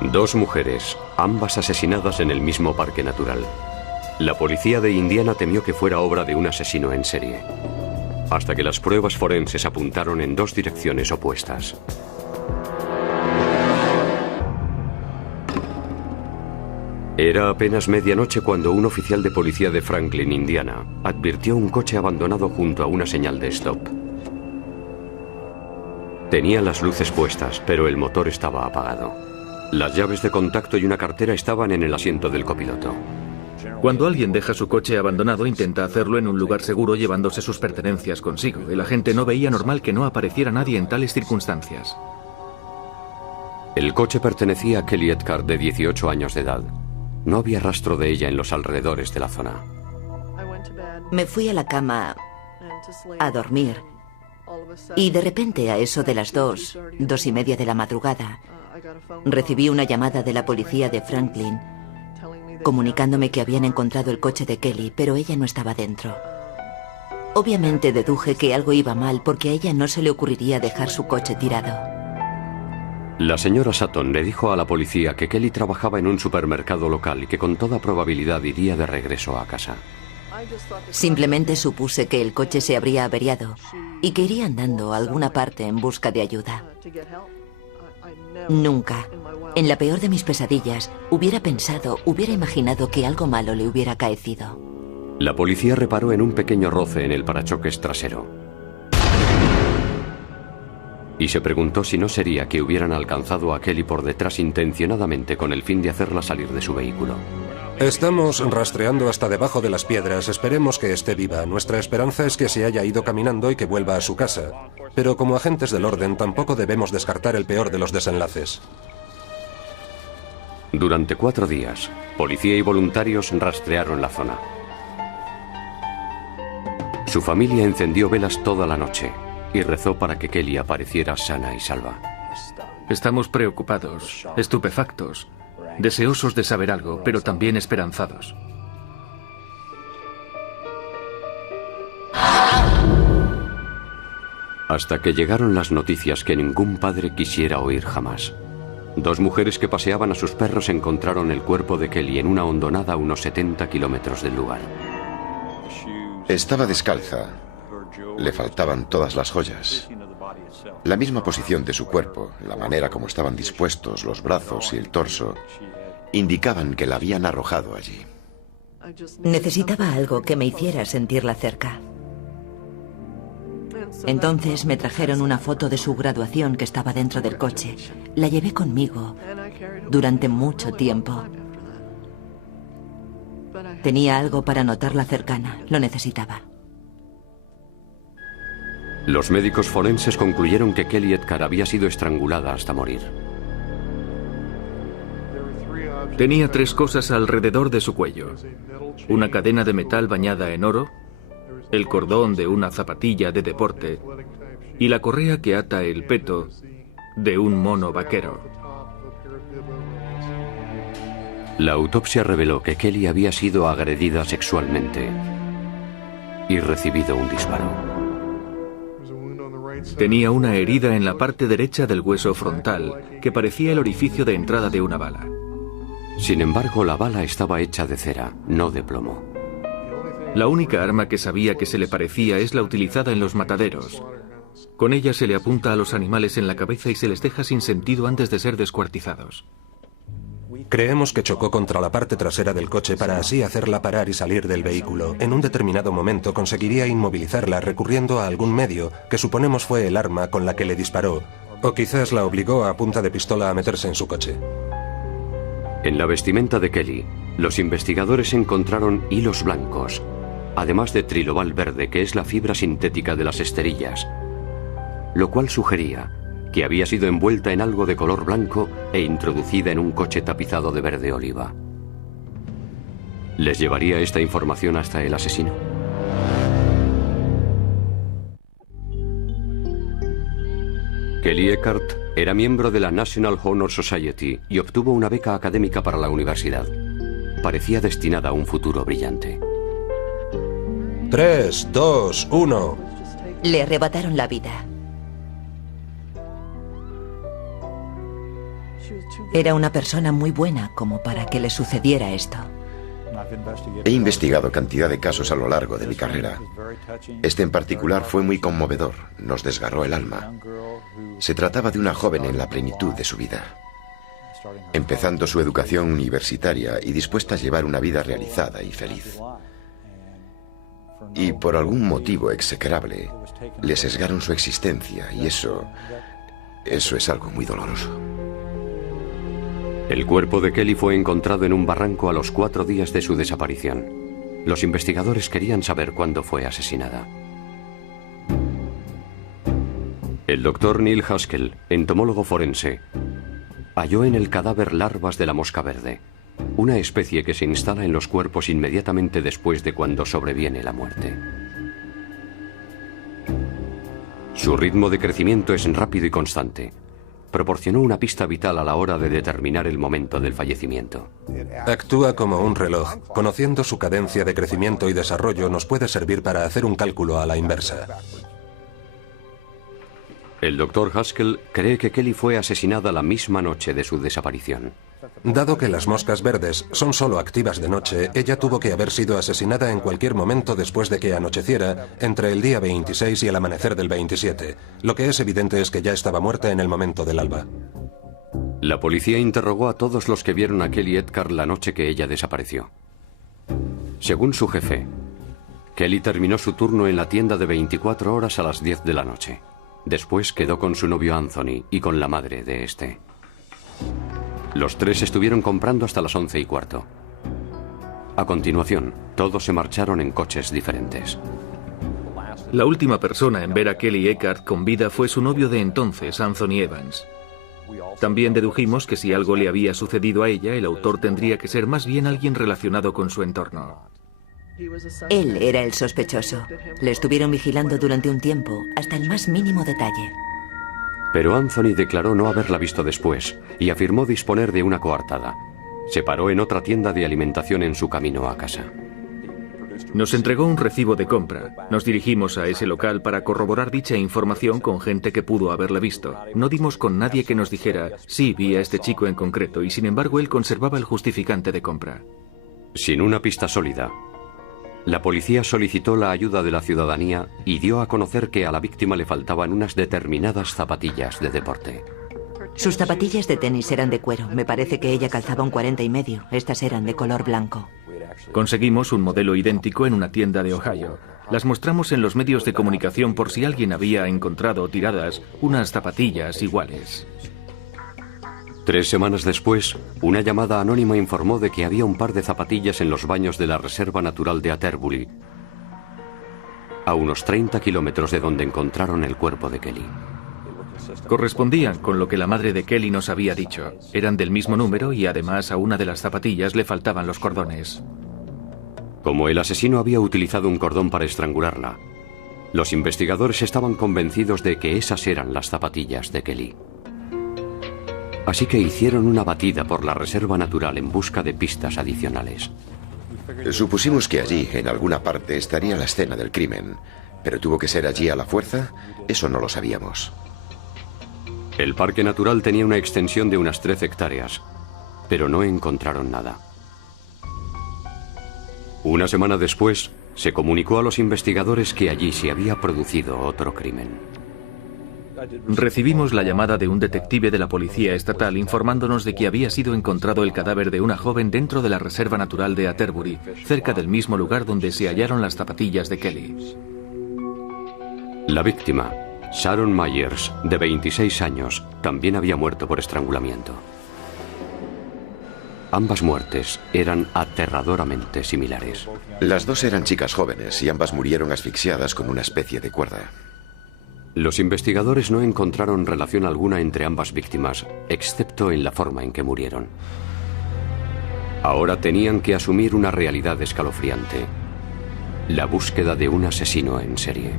Dos mujeres, ambas asesinadas en el mismo parque natural. La policía de Indiana temió que fuera obra de un asesino en serie, hasta que las pruebas forenses apuntaron en dos direcciones opuestas. Era apenas medianoche cuando un oficial de policía de Franklin, Indiana, advirtió un coche abandonado junto a una señal de stop. Tenía las luces puestas, pero el motor estaba apagado. Las llaves de contacto y una cartera estaban en el asiento del copiloto. Cuando alguien deja su coche abandonado, intenta hacerlo en un lugar seguro llevándose sus pertenencias consigo. El agente no veía normal que no apareciera nadie en tales circunstancias. El coche pertenecía a Kelly Eckhardt, de 18 años de edad. No había rastro de ella en los alrededores de la zona. Me fui a la cama a dormir y de repente a eso de las 2:30 de la madrugada, recibí una llamada de la policía de Franklin comunicándome que habían encontrado el coche de Kelly, pero ella no estaba dentro. Obviamente deduje que algo iba mal porque a ella no se le ocurriría dejar su coche tirado. La señora Sutton le dijo a la policía que Kelly trabajaba en un supermercado local y que con toda probabilidad iría de regreso a casa. Simplemente supuse que el coche se habría averiado y que iría andando a alguna parte en busca de ayuda. Nunca, en la peor de mis pesadillas, hubiera imaginado que algo malo le hubiera acaecido. La policía reparó en un pequeño roce en el parachoques trasero y se preguntó si no sería que hubieran alcanzado a Kelly por detrás intencionadamente con el fin de hacerla salir de su vehículo. Estamos rastreando hasta debajo de las piedras. Esperemos que esté viva. Nuestra esperanza es que se haya ido caminando y que vuelva a su casa. Pero como agentes del orden tampoco debemos descartar el peor de los desenlaces. Durante 4 días, policía y voluntarios rastrearon la zona. Su familia encendió velas toda la noche y rezó para que Kelly apareciera sana y salva. Estamos preocupados, estupefactos, deseosos de saber algo, pero también esperanzados. Hasta que llegaron las noticias que ningún padre quisiera oír jamás. 2 mujeres que paseaban a sus perros encontraron el cuerpo de Kelly en una hondonada a unos 70 kilómetros del lugar. Estaba descalza. Le faltaban todas las joyas. La misma posición de su cuerpo, la manera como estaban dispuestos los brazos y el torso, indicaban que la habían arrojado allí. Necesitaba algo que me hiciera sentirla cerca. Entonces me trajeron una foto de su graduación que estaba dentro del coche. La llevé conmigo durante mucho tiempo. Tenía algo para notarla cercana. Lo necesitaba. Los médicos forenses concluyeron que Kelly Eckhardt había sido estrangulada hasta morir. Tenía 3 cosas alrededor de su cuello: una cadena de metal bañada en oro, el cordón de una zapatilla de deporte y la correa que ata el peto de un mono vaquero. La autopsia reveló que Kelly había sido agredida sexualmente y recibido un disparo. Tenía una herida en la parte derecha del hueso frontal que parecía el orificio de entrada de una bala. Sin embargo, la bala estaba hecha de cera, no de plomo. La única arma que sabía que se le parecía es la utilizada en los mataderos. Con ella se le apunta a los animales en la cabeza y se les deja sin sentido antes de ser descuartizados. Creemos que chocó contra la parte trasera del coche para así hacerla parar y salir del vehículo. En un determinado momento conseguiría inmovilizarla recurriendo a algún medio que suponemos fue el arma con la que le disparó, o quizás la obligó a punta de pistola a meterse en su coche. En la vestimenta de Kelly, los investigadores encontraron hilos blancos, además de trilobal verde, que es la fibra sintética de las esterillas, lo cual sugería que había sido envuelta en algo de color blanco e introducida en un coche tapizado de verde oliva. ¿Les llevaría esta información hasta el asesino? Kelly Eckhardt era miembro de la National Honor Society y obtuvo una beca académica para la universidad. Parecía destinada a un futuro brillante. 3, 2, 1. Le arrebataron la vida. Era una persona muy buena como para que le sucediera esto. He investigado cantidad de casos a lo largo de mi carrera. Este en particular fue muy conmovedor, nos desgarró el alma. Se trataba de una joven en la plenitud de su vida, empezando su educación universitaria y dispuesta a llevar una vida realizada y feliz. Y por algún motivo execrable, le sesgaron su existencia y eso es algo muy doloroso. El cuerpo de Kelly fue encontrado en un barranco a los 4 días de su desaparición. Los investigadores querían saber cuándo fue asesinada. El doctor Neil Haskell, entomólogo forense, halló en el cadáver larvas de la mosca verde, una especie que se instala en los cuerpos inmediatamente después de cuando sobreviene la muerte. Su ritmo de crecimiento es rápido y constante. Proporcionó una pista vital a la hora de determinar el momento del fallecimiento. Actúa como un reloj. Conociendo su cadencia de crecimiento y desarrollo nos puede servir para hacer un cálculo a la inversa. El doctor Haskell cree que Kelly fue asesinada la misma noche de su desaparición. Dado que las moscas verdes son solo activas de noche, ella tuvo que haber sido asesinada en cualquier momento después de que anocheciera, entre el día 26 y el amanecer del 27. Lo que es evidente es que ya estaba muerta en el momento del alba. La policía interrogó a todos los que vieron a Kelly Edgar la noche que ella desapareció. Según su jefe, Kelly terminó su turno en la tienda de 24 horas a las 10 de la noche. Después quedó con su novio Anthony y con la madre de este. Los tres estuvieron comprando hasta las 11:15. A continuación, todos se marcharon en coches diferentes. La última persona en ver a Kelly Eckhart con vida fue su novio de entonces, Anthony Evans. También dedujimos que si algo le había sucedido a ella, el autor tendría que ser más bien alguien relacionado con su entorno. Él era el sospechoso. Le estuvieron vigilando durante un tiempo, hasta el más mínimo detalle. Pero Anthony declaró no haberla visto después y afirmó disponer de una coartada. Se paró en otra tienda de alimentación en su camino a casa. Nos entregó un recibo de compra. Nos dirigimos a ese local para corroborar dicha información con gente que pudo haberla visto. No dimos con nadie que nos dijera, sí, vi a este chico en concreto, y sin embargo él conservaba el justificante de compra. Sin una pista sólida, la policía solicitó la ayuda de la ciudadanía y dio a conocer que a la víctima le faltaban unas determinadas zapatillas de deporte. Sus zapatillas de tenis eran de cuero. Me parece que ella calzaba un 40 y medio. Estas eran de color blanco. Conseguimos un modelo idéntico en una tienda de Ohio. Las mostramos en los medios de comunicación por si alguien había encontrado tiradas unas zapatillas iguales. 3 semanas después, una llamada anónima informó de que había un par de zapatillas en los baños de la Reserva Natural de Atterbury, a unos 30 kilómetros de donde encontraron el cuerpo de Kelly. Correspondían con lo que la madre de Kelly nos había dicho. Eran del mismo número y además a una de las zapatillas le faltaban los cordones. Como el asesino había utilizado un cordón para estrangularla, los investigadores estaban convencidos de que esas eran las zapatillas de Kelly. Así que hicieron una batida por la reserva natural en busca de pistas adicionales. Supusimos que allí, en alguna parte, estaría la escena del crimen. ¿Pero tuvo que ser allí a la fuerza? Eso no lo sabíamos. El parque natural tenía una extensión de unas 13 hectáreas, pero no encontraron nada. Una semana después, se comunicó a los investigadores que allí se había producido otro crimen. Recibimos la llamada de un detective de la policía estatal informándonos de que había sido encontrado el cadáver de una joven dentro de la Reserva Natural de Atterbury, cerca del mismo lugar donde se hallaron las zapatillas de Kelly. La víctima, Sharon Myers, de 26 años, también había muerto por estrangulamiento. Ambas muertes eran aterradoramente similares. Las dos eran chicas jóvenes y ambas murieron asfixiadas con una especie de cuerda. Los investigadores no encontraron relación alguna entre ambas víctimas, excepto en la forma en que murieron. Ahora tenían que asumir una realidad escalofriante: la búsqueda de un asesino en serie.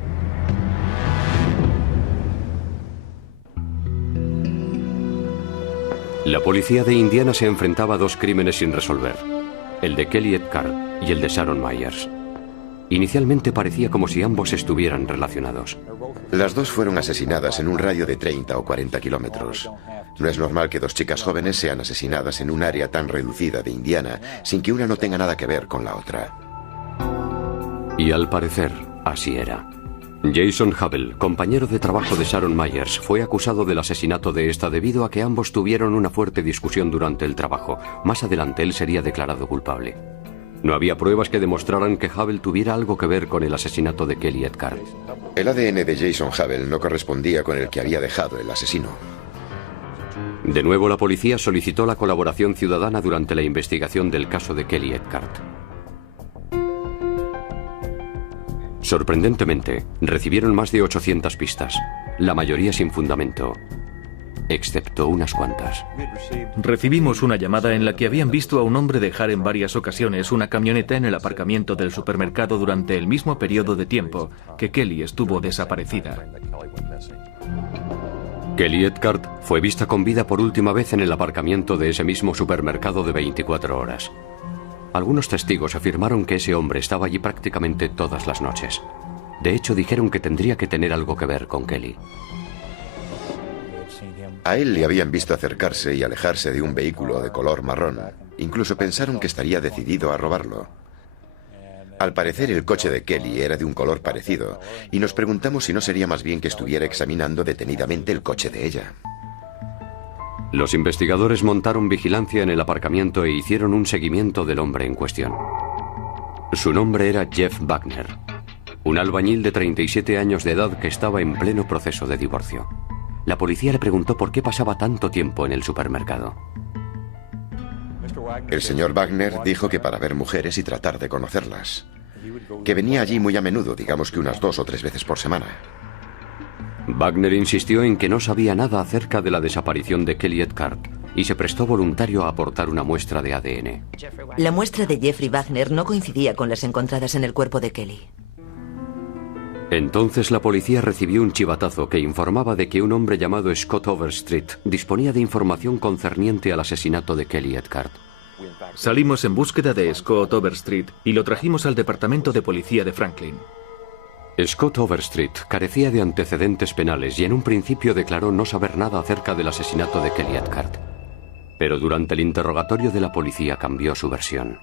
La policía de Indiana se enfrentaba a 2 crímenes sin resolver: el de Kelly Eckhart y el de Sharon Myers. Inicialmente parecía como si ambos estuvieran relacionados. Las dos fueron asesinadas en un radio de 30 o 40 kilómetros. No es normal que dos chicas jóvenes sean asesinadas en un área tan reducida de Indiana sin que una no tenga nada que ver con la otra. Y al parecer, así era. Jason Hubble, compañero de trabajo de Sharon Myers, fue acusado del asesinato de esta debido a que ambos tuvieron una fuerte discusión durante el trabajo. Más adelante él sería declarado culpable. No había pruebas que demostraran que Hubble tuviera algo que ver con el asesinato de Kelly Eckhart. El ADN de Jason Hubble no correspondía con el que había dejado el asesino. De nuevo, la policía solicitó la colaboración ciudadana durante la investigación del caso de Kelly Eckhart. Sorprendentemente, recibieron más de 800 pistas, la mayoría sin fundamento, excepto unas cuantas. Recibimos una llamada en la que habían visto a un hombre dejar en varias ocasiones una camioneta en el aparcamiento del supermercado durante el mismo periodo de tiempo que Kelly estuvo desaparecida. Kelly Eckhart fue vista con vida por última vez en el aparcamiento de ese mismo supermercado de 24 horas. Algunos testigos afirmaron que ese hombre estaba allí prácticamente todas las noches. De hecho, dijeron que tendría que tener algo que ver con Kelly. A él le habían visto acercarse y alejarse de un vehículo de color marrón. Incluso pensaron que estaría decidido a robarlo. Al parecer, el coche de Kelly era de un color parecido, y nos preguntamos si no sería más bien que estuviera examinando detenidamente el coche de ella. Los investigadores montaron vigilancia en el aparcamiento e hicieron un seguimiento del hombre en cuestión. Su nombre era Jeff Wagner, un albañil de 37 años de edad que estaba en pleno proceso de divorcio. La policía le preguntó por qué pasaba tanto tiempo en el supermercado. El señor Wagner dijo que para ver mujeres y tratar de conocerlas. Que venía allí muy a menudo, digamos que unas 2 o 3 veces por semana. Wagner insistió en que no sabía nada acerca de la desaparición de Kelly Eckhart y se prestó voluntario a aportar una muestra de ADN. La muestra de Jeffrey Wagner no coincidía con las encontradas en el cuerpo de Kelly. Entonces la policía recibió un chivatazo que informaba de que un hombre llamado Scott Overstreet disponía de información concerniente al asesinato de Kelly Eckhart. Salimos en búsqueda de Scott Overstreet y lo trajimos al departamento de policía de Franklin. Scott Overstreet carecía de antecedentes penales y en un principio declaró no saber nada acerca del asesinato de Kelly Eckhart. Pero durante el interrogatorio de la policía cambió su versión.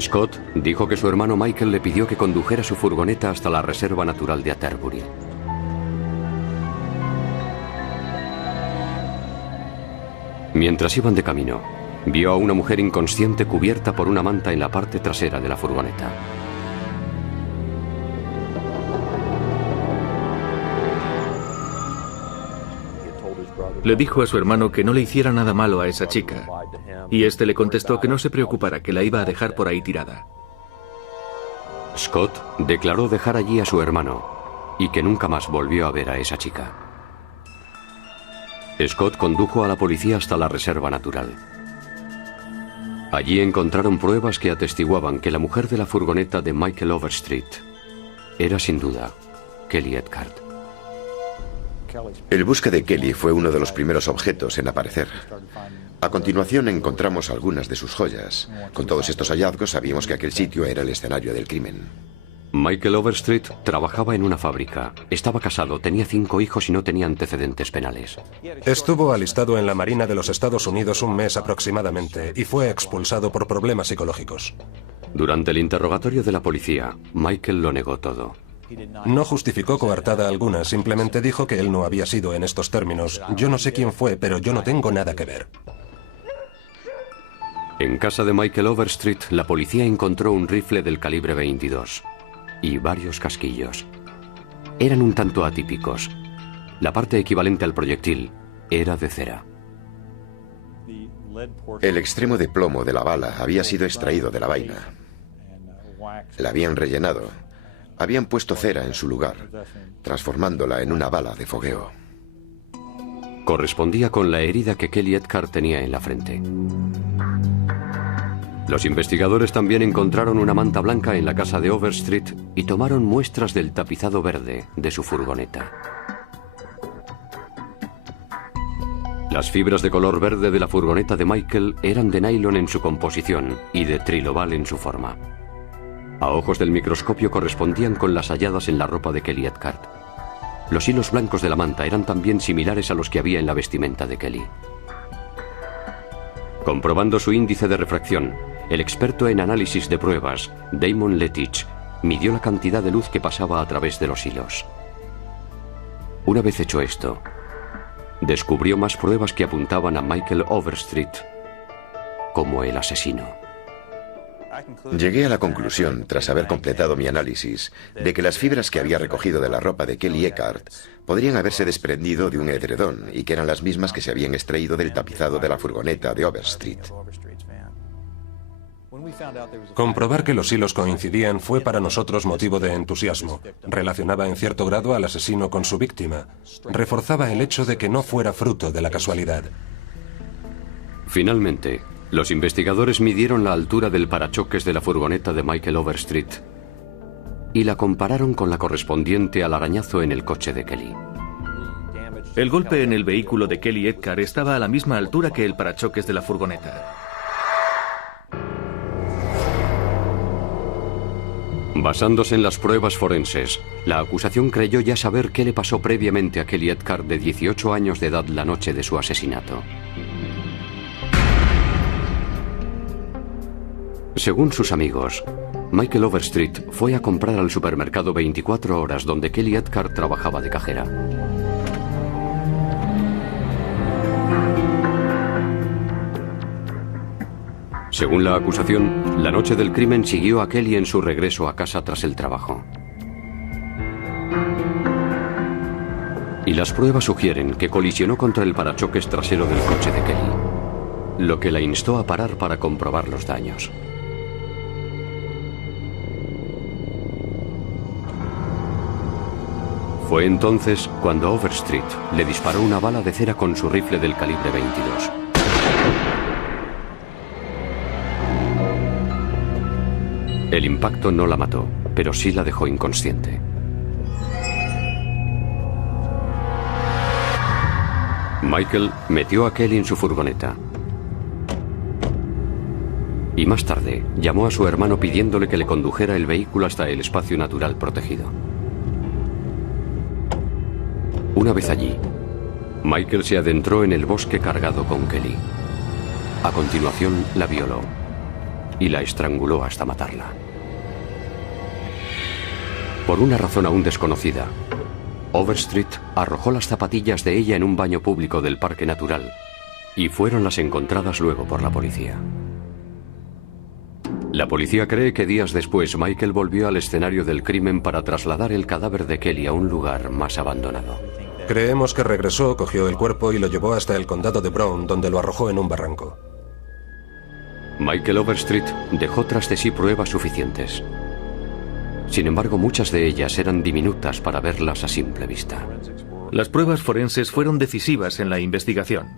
Scott dijo que su hermano Michael le pidió que condujera su furgoneta hasta la Reserva Natural de Atterbury. Mientras iban de camino, vio a una mujer inconsciente cubierta por una manta en la parte trasera de la furgoneta. Le dijo a su hermano que no le hiciera nada malo a esa chica, y este le contestó que no se preocupara, que la iba a dejar por ahí tirada. Scott declaró dejar allí a su hermano y que nunca más volvió a ver a esa chica. Scott condujo a la policía hasta la reserva natural. Allí encontraron pruebas que atestiguaban que la mujer de la furgoneta de Michael Overstreet era sin duda Kelly Eckhart. El buque de Kelly fue uno de los primeros objetos en aparecer. A continuación encontramos algunas de sus joyas. Con todos estos hallazgos sabíamos que aquel sitio era el escenario del crimen. Michael Overstreet trabajaba en una fábrica. Estaba casado, tenía 5 hijos y no tenía antecedentes penales. Estuvo alistado en la Marina de los Estados Unidos un mes aproximadamente y fue expulsado por problemas psicológicos. Durante el interrogatorio de la policía, Michael lo negó todo. No justificó coartada alguna, simplemente dijo que él no había sido en estos términos. Yo no sé quién fue, pero yo no tengo nada que ver. En casa de Michael Overstreet, la policía encontró un rifle del calibre 22 y varios casquillos. Eran un tanto atípicos. La parte equivalente al proyectil era de cera. El extremo de plomo de la bala había sido extraído de la vaina. La habían rellenado. Habían puesto cera en su lugar, transformándola en una bala de fogueo. Correspondía con la herida que Kelly Eckhart tenía en la frente. Los investigadores también encontraron una manta blanca en la casa de Overstreet y tomaron muestras del tapizado verde de su furgoneta. Las fibras de color verde de la furgoneta de Michael eran de nylon en su composición y de trilobal en su forma. A ojos del microscopio correspondían con las halladas en la ropa de Kelly Eckhart. Los hilos blancos de la manta eran también similares a los que había en la vestimenta de Kelly. Comprobando su índice de refracción, el experto en análisis de pruebas, Damon Letich, midió la cantidad de luz que pasaba a través de los hilos. Una vez hecho esto, descubrió más pruebas que apuntaban a Michael Overstreet como el asesino. Llegué a la conclusión, tras haber completado mi análisis, de que las fibras que había recogido de la ropa de Kelly Eckhart podrían haberse desprendido de un edredón y que eran las mismas que se habían extraído del tapizado de la furgoneta de Overstreet. Comprobar que los hilos coincidían fue para nosotros motivo de entusiasmo. Relacionaba en cierto grado al asesino con su víctima. Reforzaba el hecho de que no fuera fruto de la casualidad. Finalmente, los investigadores midieron la altura del parachoques de la furgoneta de Michael Overstreet y la compararon con la correspondiente al arañazo en el coche de Kelly. El golpe en el vehículo de Kelly Eckhart estaba a la misma altura que el parachoques de la furgoneta. Basándose en las pruebas forenses, la acusación creyó ya saber qué le pasó previamente a Kelly Eckhart, de 18 años de edad, la noche de su asesinato. Según sus amigos, Michael Overstreet fue a comprar al supermercado 24 horas donde Kelly Eckhart trabajaba de cajera. Según la acusación, la noche del crimen siguió a Kelly en su regreso a casa tras el trabajo. Y las pruebas sugieren que colisionó contra el parachoques trasero del coche de Kelly, lo que la instó a parar para comprobar los daños. Fue entonces cuando Overstreet le disparó una bala de cera con su rifle del calibre 22. El impacto no la mató, pero sí la dejó inconsciente. Michael metió a Kelly en su furgoneta y más tarde llamó a su hermano pidiéndole que le condujera el vehículo hasta el espacio natural protegido. Una vez allí, Michael se adentró en el bosque cargado con Kelly. A continuación la violó y la estranguló hasta matarla. Por una razón aún desconocida, Overstreet arrojó las zapatillas de ella en un baño público del Parque Natural y fueron las encontradas luego por la policía. La policía cree que días después Michael volvió al escenario del crimen para trasladar el cadáver de Kelly a un lugar más abandonado. Creemos que regresó, cogió el cuerpo y lo llevó hasta el condado de Brown, donde lo arrojó en un barranco. Michael Overstreet dejó tras de sí pruebas suficientes. Sin embargo, muchas de ellas eran diminutas para verlas a simple vista. Las pruebas forenses fueron decisivas en la investigación.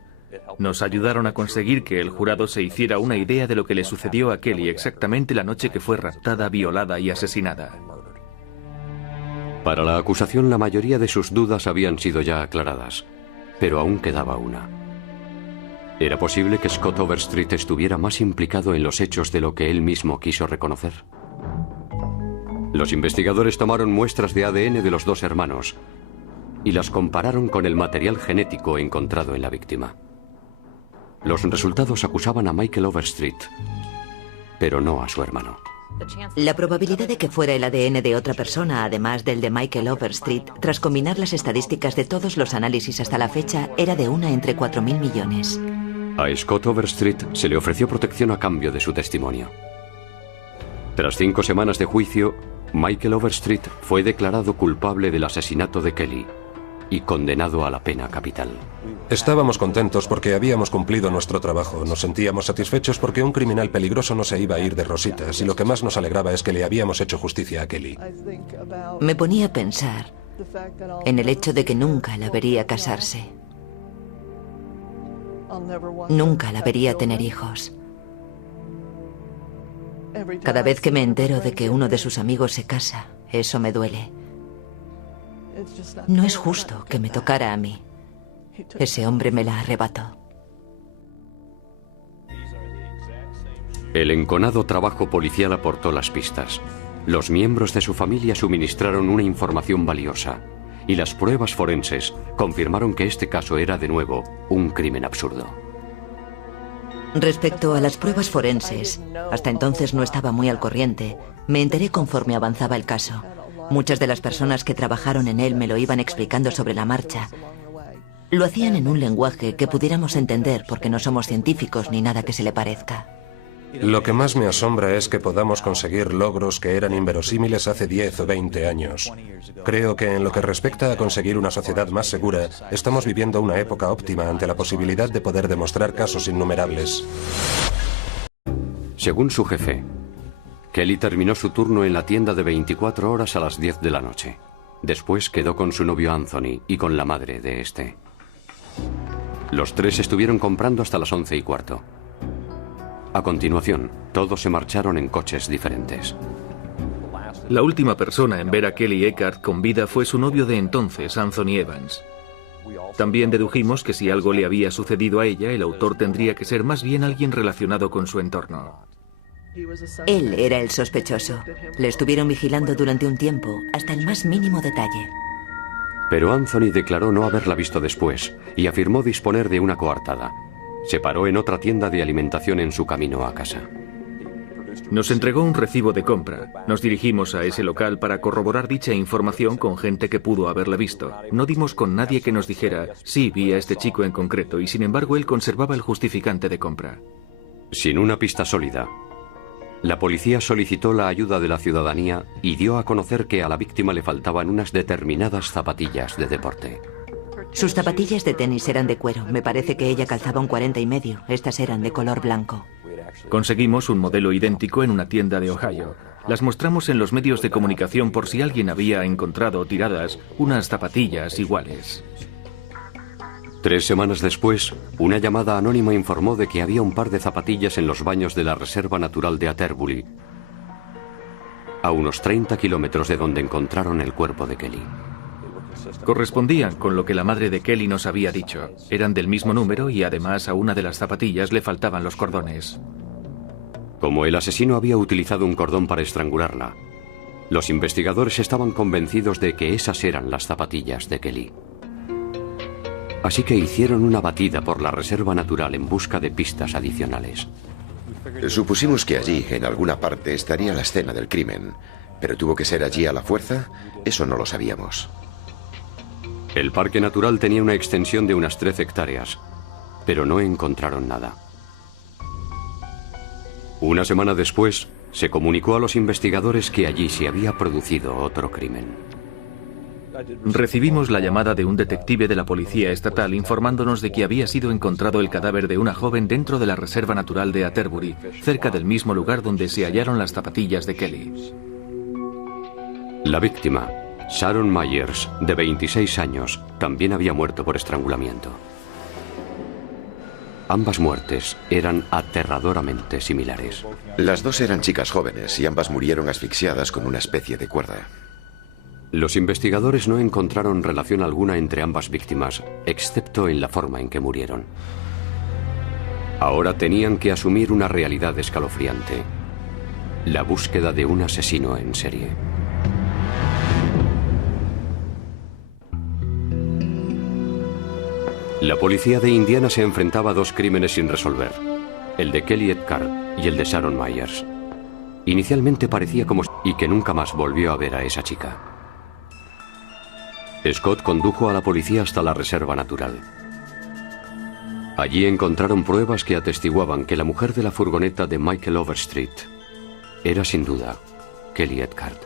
Nos ayudaron a conseguir que el jurado se hiciera una idea de lo que le sucedió a Kelly exactamente la noche que fue raptada, violada y asesinada. Para la acusación, la mayoría de sus dudas habían sido ya aclaradas, pero aún quedaba una. ¿Era posible que Scott Overstreet estuviera más implicado en los hechos de lo que él mismo quiso reconocer? Los investigadores tomaron muestras de ADN de los dos hermanos y las compararon con el material genético encontrado en la víctima. Los resultados acusaban a Michael Overstreet, pero no a su hermano. La probabilidad de que fuera el ADN de otra persona, además del de Michael Overstreet, tras combinar las estadísticas de todos los análisis hasta la fecha, era de 1 entre 4.000 millones. A Scott Overstreet se le ofreció protección a cambio de su testimonio. Tras 5 semanas de juicio, Michael Overstreet fue declarado culpable del asesinato de Kelly y condenado a la pena capital. Estábamos contentos porque habíamos cumplido nuestro trabajo. Nos sentíamos satisfechos porque un criminal peligroso no se iba a ir de rositas, y lo que más nos alegraba es que le habíamos hecho justicia a Kelly. Me ponía a pensar en el hecho de que nunca la vería casarse. Nunca la vería tener hijos. Cada vez que me entero de que uno de sus amigos se casa, eso me duele. No es justo que me tocara a mí. Ese hombre me la arrebató. El enconado trabajo policial aportó las pistas. Los miembros de su familia suministraron una información valiosa y las pruebas forenses confirmaron que este caso era de nuevo un crimen absurdo. Respecto a las pruebas forenses, hasta entonces no estaba muy al corriente. Me enteré conforme avanzaba el caso. Muchas de las personas que trabajaron en él me lo iban explicando sobre la marcha. Lo hacían en un lenguaje que pudiéramos entender porque no somos científicos ni nada que se le parezca. Lo que más me asombra es que podamos conseguir logros que eran inverosímiles hace 10 o 20 años. Creo que en lo que respecta a conseguir una sociedad más segura, estamos viviendo una época óptima ante la posibilidad de poder demostrar casos innumerables. Según su jefe, Kelly terminó su turno en la tienda de 24 horas a las 10 de la noche. Después quedó con su novio Anthony y con la madre de este. Los tres estuvieron comprando hasta las 11:15. A continuación, todos se marcharon en coches diferentes. La última persona en ver a Kelly Eckhart con vida fue su novio de entonces, Anthony Evans. También dedujimos que si algo le había sucedido a ella, el autor tendría que ser más bien alguien relacionado con su entorno. Él era el sospechoso. Le estuvieron vigilando durante un tiempo, hasta el más mínimo detalle. Pero Anthony declaró no haberla visto después y afirmó disponer de una coartada. Se paró en otra tienda de alimentación en su camino a casa. Nos entregó un recibo de compra. Nos dirigimos a ese local para corroborar dicha información con gente que pudo haberla visto. No dimos con nadie que nos dijera, sí, vi a este chico en concreto, y sin embargo él conservaba el justificante de compra. Sin una pista sólida, la policía solicitó la ayuda de la ciudadanía y dio a conocer que a la víctima le faltaban unas determinadas zapatillas de deporte. Sus zapatillas de tenis eran de cuero. Me parece que ella calzaba un 40 y medio. Estas eran de color blanco. Conseguimos un modelo idéntico en una tienda de Ohio. Las mostramos en los medios de comunicación por si alguien había encontrado tiradas unas zapatillas iguales. 3 semanas después, una llamada anónima informó de que había un par de zapatillas en los baños de la Reserva Natural de Atterbury, a unos 30 kilómetros de donde encontraron el cuerpo de Kelly. Correspondían con lo que la madre de Kelly nos había dicho. Eran del mismo número y además a una de las zapatillas le faltaban los cordones. Como el asesino había utilizado un cordón para estrangularla, los investigadores estaban convencidos de que esas eran las zapatillas de Kelly. Así que hicieron una batida por la reserva natural en busca de pistas adicionales. Supusimos que allí, en alguna parte, estaría la escena del crimen. ¿Pero tuvo que ser allí a la fuerza? Eso no lo sabíamos. El parque natural tenía una extensión de unas 13 hectáreas, pero no encontraron nada. Una semana después, se comunicó a los investigadores que allí se había producido otro crimen. Recibimos la llamada de un detective de la policía estatal informándonos de que había sido encontrado el cadáver de una joven dentro de la Reserva Natural de Atterbury, cerca del mismo lugar donde se hallaron las zapatillas de Kelly. La víctima, Sharon Myers, de 26 años, también había muerto por estrangulamiento. Ambas muertes eran aterradoramente similares. Las dos eran chicas jóvenes y ambas murieron asfixiadas con una especie de cuerda. Los investigadores no encontraron relación alguna entre ambas víctimas, excepto en la forma en que murieron. Ahora tenían que asumir una realidad escalofriante: la búsqueda de un asesino en serie. La policía de Indiana se enfrentaba a 2 crímenes sin resolver: el de Kelly Eckhart y el de Sharon Myers. Inicialmente parecía como y que nunca más volvió a ver a esa chica. Scott condujo a la policía hasta la reserva natural. Allí encontraron pruebas que atestiguaban que la mujer de la furgoneta de Michael Overstreet era sin duda Kelly Eckhart.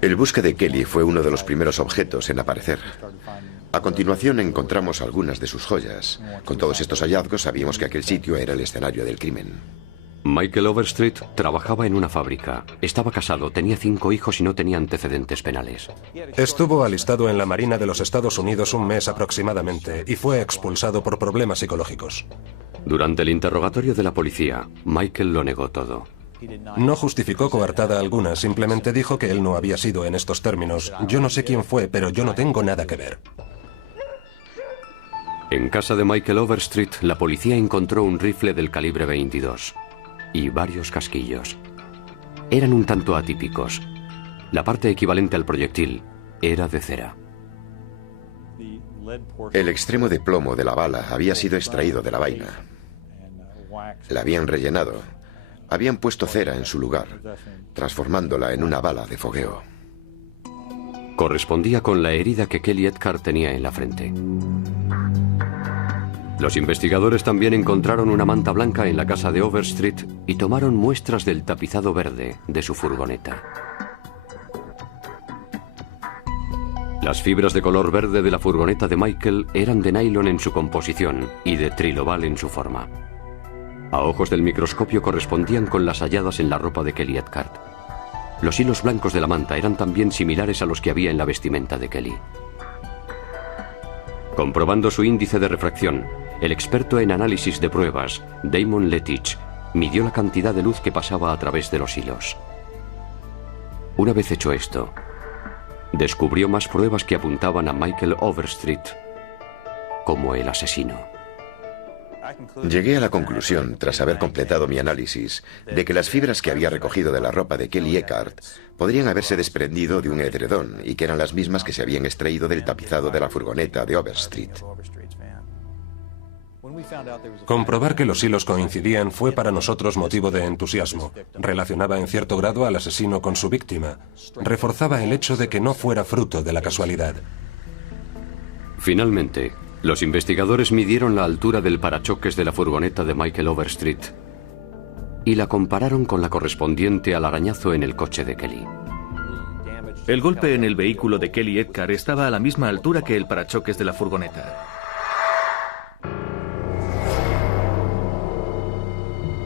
El buque de Kelly fue uno de los primeros objetos en aparecer. A continuación encontramos algunas de sus joyas. Con todos estos hallazgos sabíamos que aquel sitio era el escenario del crimen. Michael Overstreet trabajaba en una fábrica. Estaba casado, tenía 5 hijos y no tenía antecedentes penales. Estuvo alistado en la Marina de los Estados Unidos un mes aproximadamente y fue expulsado por problemas psicológicos. Durante el interrogatorio de la policía, Michael lo negó todo. No justificó coartada alguna, simplemente dijo que él no había sido en estos términos. Yo no sé quién fue, pero yo no tengo nada que ver. En casa de Michael Overstreet, la policía encontró un rifle del calibre 22 y varios casquillos. Eran un tanto atípicos. La parte equivalente al proyectil era de cera. El extremo de plomo de la bala había sido extraído de la vaina. La habían rellenado. Habían puesto cera en su lugar, transformándola en una bala de fogueo. Correspondía con la herida que Kelly Eckhart tenía en la frente. Los investigadores también encontraron una manta blanca en la casa de Overstreet y tomaron muestras del tapizado verde de su furgoneta. Las fibras de color verde de la furgoneta de Michael eran de nylon en su composición y de trilobal en su forma. A ojos del microscopio correspondían con las halladas en la ropa de Kelly Eckhart. Los hilos blancos de la manta eran también similares a los que había en la vestimenta de Kelly. Comprobando su índice de refracción, el experto en análisis de pruebas, Damon Letich, midió la cantidad de luz que pasaba a través de los hilos. Una vez hecho esto, descubrió más pruebas que apuntaban a Michael Overstreet como el asesino. Llegué a la conclusión, tras haber completado mi análisis, de que las fibras que había recogido de la ropa de Kelly Eckhart podrían haberse desprendido de un edredón y que eran las mismas que se habían extraído del tapizado de la furgoneta de Overstreet. Comprobar que los hilos coincidían fue para nosotros motivo de entusiasmo. Relacionaba en cierto grado al asesino con su víctima. Reforzaba el hecho de que no fuera fruto de la casualidad. Finalmente, los investigadores midieron la altura del parachoques de la furgoneta de Michael Overstreet y la compararon con la correspondiente al arañazo en el coche de Kelly. El golpe en el vehículo de Kelly Eckhart estaba a la misma altura que el parachoques de la furgoneta.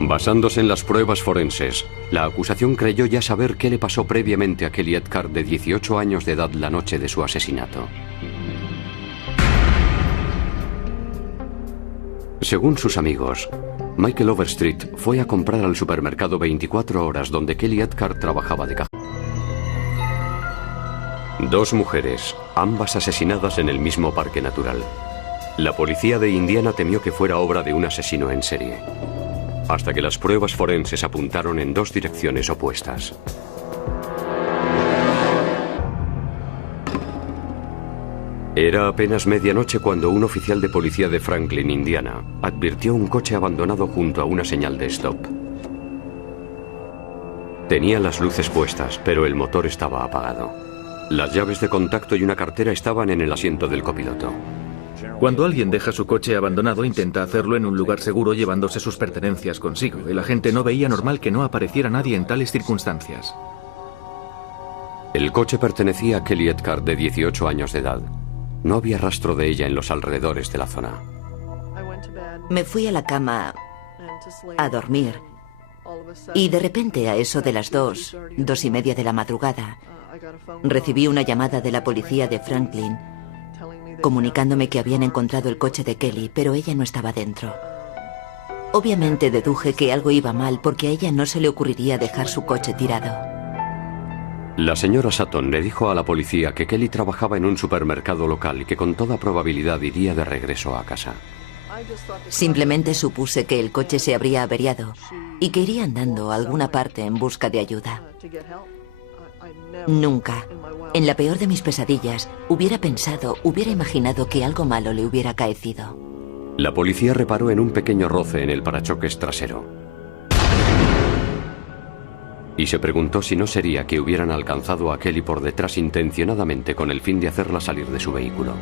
Basándose en las pruebas forenses, la acusación creyó ya saber qué le pasó previamente a Kelly Eckhart, de 18 años de edad, la noche de su asesinato. Según sus amigos, Michael Overstreet fue a comprar al supermercado 24 horas donde Kelly Eckhart trabajaba de cajera. Dos mujeres, ambas asesinadas en el mismo parque natural. La policía de Indiana temió que fuera obra de un asesino en serie, hasta que las pruebas forenses apuntaron en dos direcciones opuestas. Era apenas medianoche cuando un oficial de policía de Franklin, Indiana, advirtió un coche abandonado junto a una señal de stop. Tenía las luces puestas, pero el motor estaba apagado. Las llaves de contacto y una cartera estaban en el asiento del copiloto. Cuando alguien deja su coche abandonado, intenta hacerlo en un lugar seguro llevándose sus pertenencias consigo. El agente no veía normal que no apareciera nadie en tales circunstancias. El coche pertenecía a Kelly Eckhart, de 18 años de edad. No había rastro de ella en los alrededores de la zona. Me fui a la cama a dormir y de repente, a eso de las 2:30 de la madrugada, recibí una llamada de la policía de Franklin comunicándome que habían encontrado el coche de Kelly, pero ella no estaba dentro. Obviamente deduje que algo iba mal porque a ella no se le ocurriría dejar su coche tirado. La señora Sutton le dijo a la policía que Kelly trabajaba en un supermercado local y que con toda probabilidad iría de regreso a casa. Simplemente supuse que el coche se habría averiado y que iría andando a alguna parte en busca de ayuda. Nunca, en la peor de mis pesadillas, hubiera imaginado que algo malo le hubiera acaecido. La policía reparó en un pequeño roce en el parachoques trasero y se preguntó si no sería que hubieran alcanzado a Kelly por detrás intencionadamente con el fin de hacerla salir de su vehículo.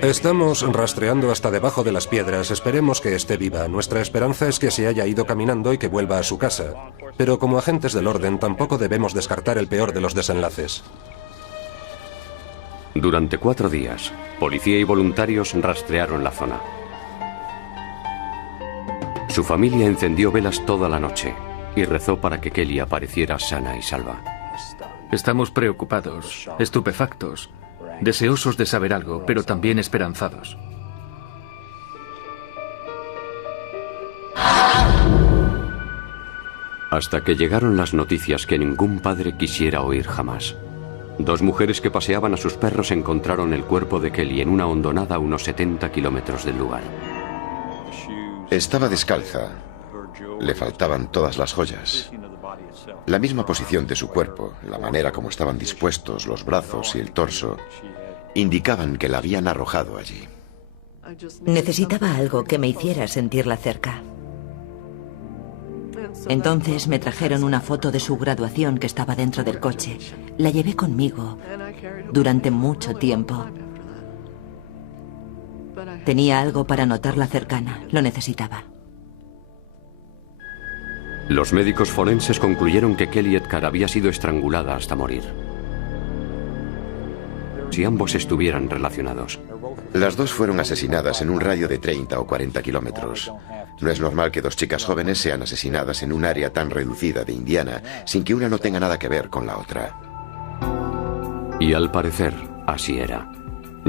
Estamos rastreando hasta debajo de las piedras. Esperemos que esté viva. Nuestra esperanza es que se haya ido caminando y que vuelva a su casa. Pero como agentes del orden tampoco debemos descartar el peor de los desenlaces. Durante 4 días, policía y voluntarios rastrearon la zona. Su familia encendió velas toda la noche y rezó para que Kelly apareciera sana y salva. Estamos preocupados, estupefactos, deseosos de saber algo, pero también esperanzados. Hasta que llegaron las noticias que ningún padre quisiera oír jamás. 2 mujeres que paseaban a sus perros encontraron el cuerpo de Kelly en una hondonada a unos 70 kilómetros del lugar. Estaba descalza. Le faltaban todas las joyas. La misma posición de su cuerpo, la manera como estaban dispuestos los brazos y el torso, indicaban que la habían arrojado allí. Necesitaba algo que me hiciera sentirla cerca. Entonces me trajeron una foto de su graduación que estaba dentro del coche. La llevé conmigo durante mucho tiempo. Tenía algo para notarla cercana. Lo necesitaba. Los médicos forenses concluyeron que Kelly Edgar había sido estrangulada hasta morir. Si ambos estuvieran relacionados. Las dos fueron asesinadas en un radio de 30 o 40 kilómetros. No es normal que dos chicas jóvenes sean asesinadas en un área tan reducida de Indiana sin que una no tenga nada que ver con la otra. Y al parecer, así era.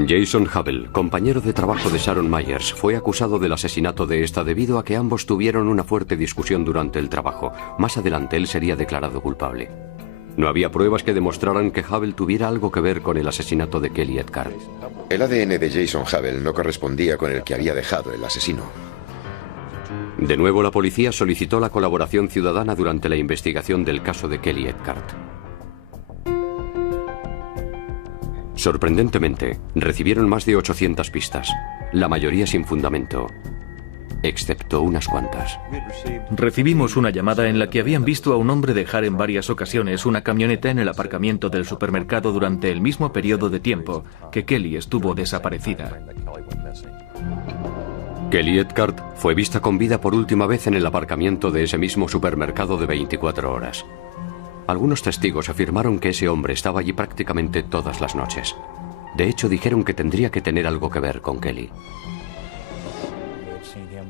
Jason Havel, compañero de trabajo de Sharon Myers, fue acusado del asesinato de esta debido a que ambos tuvieron una fuerte discusión durante el trabajo. Más adelante él sería declarado culpable. No había pruebas que demostraran que Havel tuviera algo que ver con el asesinato de Kelly Edgar. El ADN de Jason Havel no correspondía con el que había dejado el asesino. De nuevo, la policía solicitó la colaboración ciudadana durante la investigación del caso de Kelly Edgar. Sorprendentemente, recibieron más de 800 pistas, la mayoría sin fundamento, excepto unas cuantas. Recibimos una llamada en la que habían visto a un hombre dejar en varias ocasiones una camioneta en el aparcamiento del supermercado durante el mismo periodo de tiempo que Kelly estuvo desaparecida. Kelly Edgar fue vista con vida por última vez en el aparcamiento de ese mismo supermercado de 24 horas. Algunos testigos afirmaron que ese hombre estaba allí prácticamente todas las noches. De hecho, dijeron que tendría que tener algo que ver con Kelly.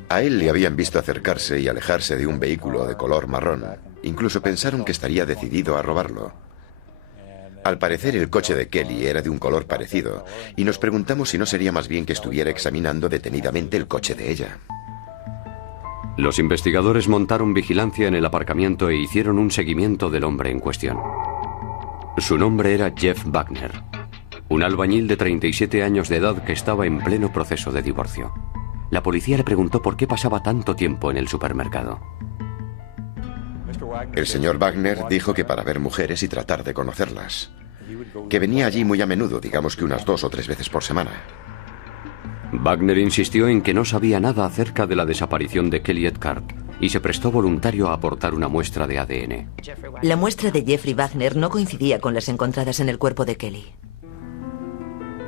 A él le habían visto acercarse y alejarse de un vehículo de color marrón. Incluso pensaron que estaría decidido a robarlo. Al parecer, el coche de Kelly era de un color parecido, y nos preguntamos si no sería más bien que estuviera examinando detenidamente el coche de ella. Los investigadores montaron vigilancia en el aparcamiento e hicieron un seguimiento del hombre en cuestión. Su nombre era Jeff Wagner, un albañil de 37 años de edad que estaba en pleno proceso de divorcio. La policía le preguntó por qué pasaba tanto tiempo en el supermercado. El señor Wagner dijo que para ver mujeres y tratar de conocerlas. Que venía allí muy a menudo, digamos que unas 2 o 3 veces por semana. Wagner insistió en que no sabía nada acerca de la desaparición de Kelly Edgar y se prestó voluntario a aportar una muestra de ADN. La muestra de Jeffrey Wagner no coincidía con las encontradas en el cuerpo de Kelly.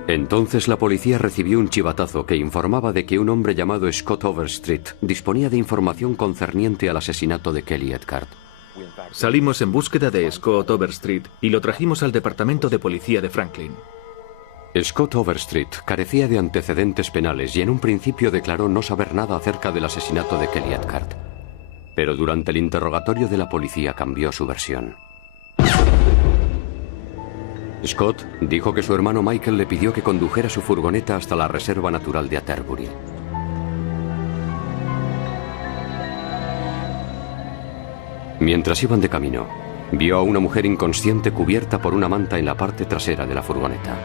Entonces la policía recibió un chivatazo que informaba de que un hombre llamado Scott Overstreet disponía de información concerniente al asesinato de Kelly Edgar. Salimos en búsqueda de Scott Overstreet y lo trajimos al departamento de policía de Franklin. Scott Overstreet carecía de antecedentes penales y en un principio declaró no saber nada acerca del asesinato de Kelly Edgar. Pero durante el interrogatorio de la policía cambió su versión. Scott dijo que su hermano Michael le pidió que condujera su furgoneta hasta la Reserva Natural de Atterbury. Mientras iban de camino, vio a una mujer inconsciente cubierta por una manta en la parte trasera de la furgoneta.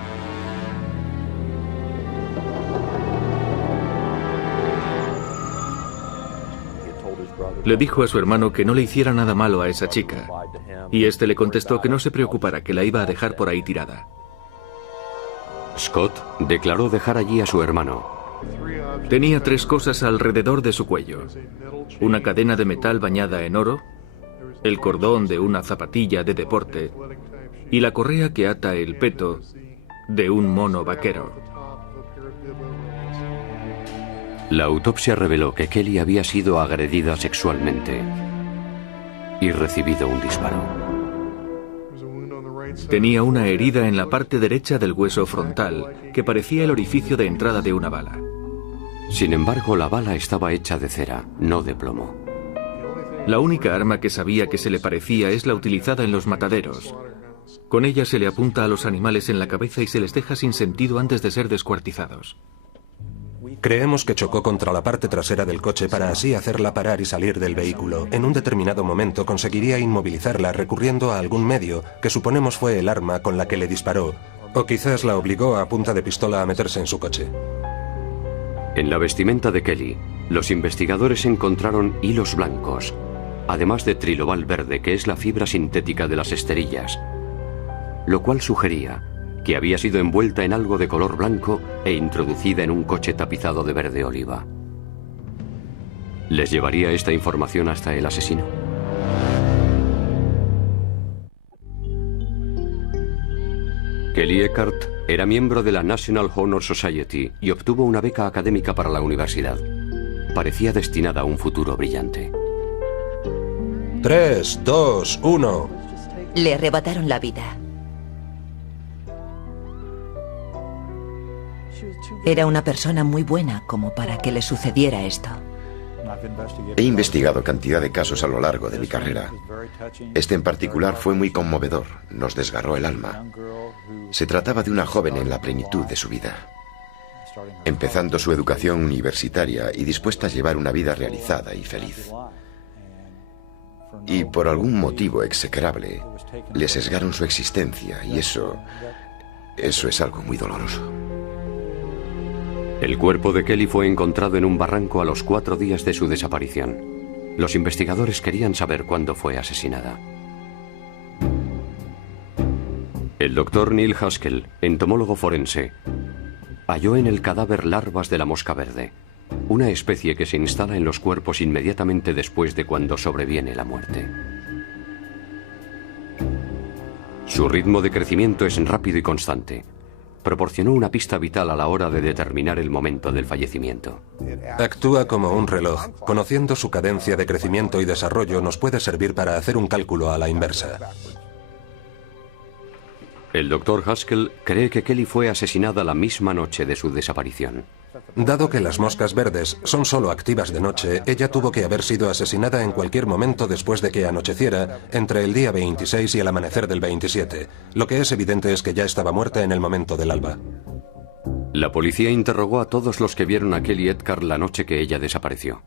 Le dijo a su hermano que no le hiciera nada malo a esa chica, y este le contestó que no se preocupara, que la iba a dejar por ahí tirada. Scott declaró dejar allí a su hermano. Tenía 3 cosas alrededor de su cuello: una cadena de metal bañada en oro, el cordón de una zapatilla de deporte y la correa que ata el peto de un mono vaquero. La autopsia reveló que Kelly había sido agredida sexualmente y recibido un disparo. Tenía una herida en la parte derecha del hueso frontal que parecía el orificio de entrada de una bala. Sin embargo, la bala estaba hecha de cera, no de plomo. La única arma que sabía que se le parecía es la utilizada en los mataderos. Con ella se le apunta a los animales en la cabeza y se les deja sin sentido antes de ser descuartizados. Creemos que chocó contra la parte trasera del coche para así hacerla parar y salir del vehículo. En un determinado momento conseguiría inmovilizarla recurriendo a algún medio que suponemos fue el arma con la que le disparó, o quizás la obligó a punta de pistola a meterse en su coche. En la vestimenta de Kelly, los investigadores encontraron hilos blancos, además de trilobal verde, que es la fibra sintética de las esterillas, lo cual sugería que había sido envuelta en algo de color blanco e introducida en un coche tapizado de verde oliva. ¿Les llevaría esta información hasta el asesino? Kelly Eckhart era miembro de la National Honor Society y obtuvo una beca académica para la universidad. Parecía destinada a un futuro brillante. 3, 2, 1. Le arrebataron la vida. Era una persona muy buena como para que le sucediera esto. He investigado cantidad de casos a lo largo de mi carrera. Este en particular fue muy conmovedor, nos desgarró el alma. Se trataba de una joven en la plenitud de su vida, empezando su educación universitaria y dispuesta a llevar una vida realizada y feliz. Y por algún motivo execrable, le sesgaron su existencia y eso es algo muy doloroso. El cuerpo de Kelly fue encontrado en un barranco a los 4 días de su desaparición. Los investigadores querían saber cuándo fue asesinada. El doctor Neil Haskell, entomólogo forense, halló en el cadáver larvas de la mosca verde, una especie que se instala en los cuerpos inmediatamente después de cuando sobreviene la muerte. Su ritmo de crecimiento es rápido y constante. Proporcionó una pista vital a la hora de determinar el momento del fallecimiento. Actúa como un reloj. Conociendo su cadencia de crecimiento y desarrollo nos puede servir para hacer un cálculo a la inversa. El doctor Haskell cree que Kelly fue asesinada la misma noche de su desaparición. Dado que las moscas verdes son solo activas de noche, ella tuvo que haber sido asesinada en cualquier momento después de que anocheciera, entre el día 26 y el amanecer del 27. Lo que es evidente es que ya estaba muerta en el momento del alba. La policía interrogó a todos los que vieron a Kelly Eckhart la noche que ella desapareció.